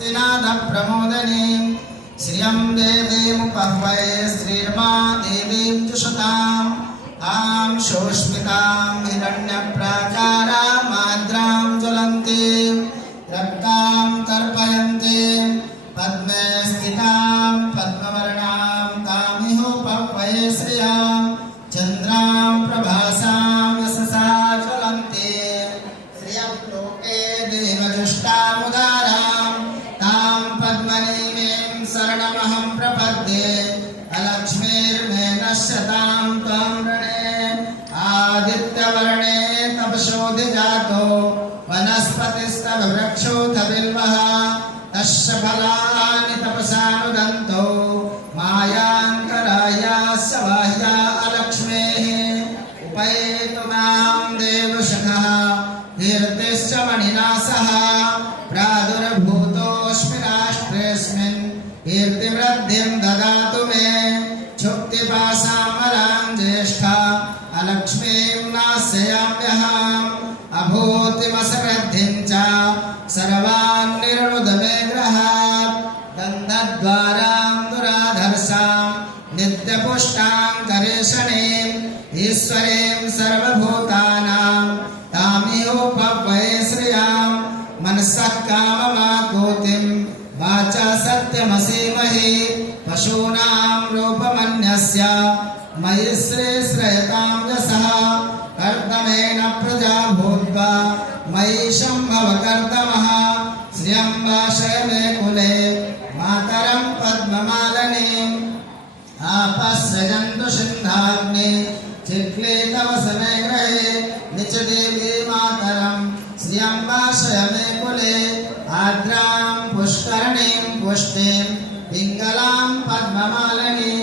प्रमोदनीं श्रियं देवीमुपह्वये श्रीर्मा देवीं जुषताम् आं शोष्मिकां हिरण्यप्राकारामाद्रां ज्वलन्तीं रक्तां तर्पयन्तीं पद्मे स्थितां पद्मवर्णां तामिहोपह्वये श्रियां चन्द्रां प्रभासां यशसा ज्वलन्तीं श्रियं लोके देवजुष्टामुदारां तां पद्मनीमीं शरणमहं प्रपद्ये अलक्ष्मीर्मे नश्यतां त्वं रणे आदित्यवर्णे तपसोऽधिजातो वनस्पतिस्तव वृक्षोऽथ बिल्वः तस्य फलानि तपसानुदन्तो मायान्तरायास्य बाह्या अलक्ष्मेः उपैतु मां देवशखः कीर्तिश्च मणिना सह प्रादुर्भूतोऽस्मि राष्ट्रेऽस्मिन् कीर्तिवृद्धिं ददातु मे क्षुक्तिपाशामलां ज्येष्ठा अलक्ष्मीं नास्याम्यहम् अभूतिमसमृद्धिं च सर्वान् निर्मुद मे गृहात् गन्धद्वारां दुराधर्षां नित्यपुष्टां करेशनीं ईश्वरीं सर्वभूतानां तामिहोपह्वये श्रियां मनसः काममाकोतिं वाचा सत्यमसीमहि पशूनां रूपमन्यस्य मयि श्रेयतां यशः कर्दमेन प्रजा भूत्वा मयि सम्भव कर्दमः श्रियं वासय मे कुले मातरं पद्ममालिनीम् आपश्रयन्तु सिन्धाग्ने चिक्ले तव समे गृहे निच देवी मातरं श्रियं वासय मे कुले आर्द्रां पुष्करणीं पुष्टिं पिङ्गलां पद्ममालिनीं